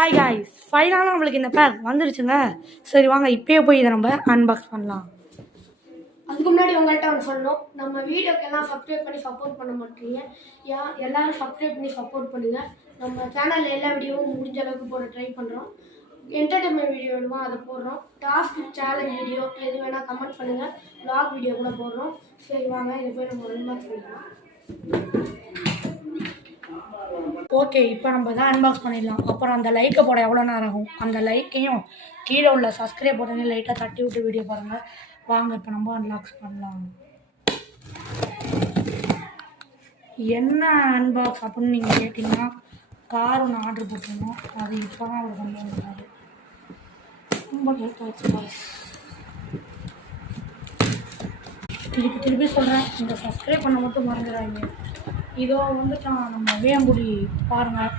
Hi guys, ஃபைனலாக நம்மளுக்கு இந்த பேக் வந்துருச்சுங்க. சரி வாங்க இப்போயே போய் இதை நம்ம அன்பாக்ஸ் பண்ணலாம். அதுக்கு முன்னாடி உங்கள்கிட்ட ஒன்று சொல்லணும். நம்ம வீடியோக்கெல்லாம் சப்ஸ்கிரைப் பண்ணி சப்போர்ட் பண்ண மாட்டீங்க. எல்லோரும் சப்ஸ்கிரைப் பண்ணி சப்போர்ட் பண்ணுங்கள். நம்ம சேனலில் எல்லா வீடியோவும் முடிஞ்ச அளவுக்கு போட ட்ரை பண்ணுறோம். என்டர்டைன்மெண்ட் வீடியோ வேணுமா அதை போடுறோம். டாஸ்க் சேலஞ்ச் வீடியோ எது வேணால் கமெண்ட் பண்ணுங்கள். வ்ளாக் வீடியோ கூட போடுறோம். சரி வாங்க இதை போய் நம்ம அன்பாக்ஸ் பண்ணிடலாம். ஓகே, இப்போ நம்ம தான் அன்பாக்ஸ் பண்ணிடலாம். அப்புறம் அந்த லைக்கை போட எவ்வளோ நேரம் ஆகும்? அந்த லைக்கையும் கீழே உள்ள சப்ஸ்கிரைப் போட்டு லைட்டாக தட்டி விட்டு வீடியோ பாருங்கள். வாங்க இப்போ நம்ம அன்பாக்ஸ் பண்ணலாம். என்ன அன்பாக்ஸ் அப்படின்னு நீங்கள் கேட்டிங்கன்னா, கார் ஒன்று ஆர்டர் போட்டிருந்தோம். அது இப்போ தான் அவர் கொண்டு வந்தார். ரொம்ப லேட் ஆச்சு. திருப்பி சொல்கிறேன், இந்த சப்ஸ்கிரைப் பண்ண மட்டும் மறந்துடாதீங்க. இதோ வந்துட்டு நம்ம வேம்புடி பாருங்கள்.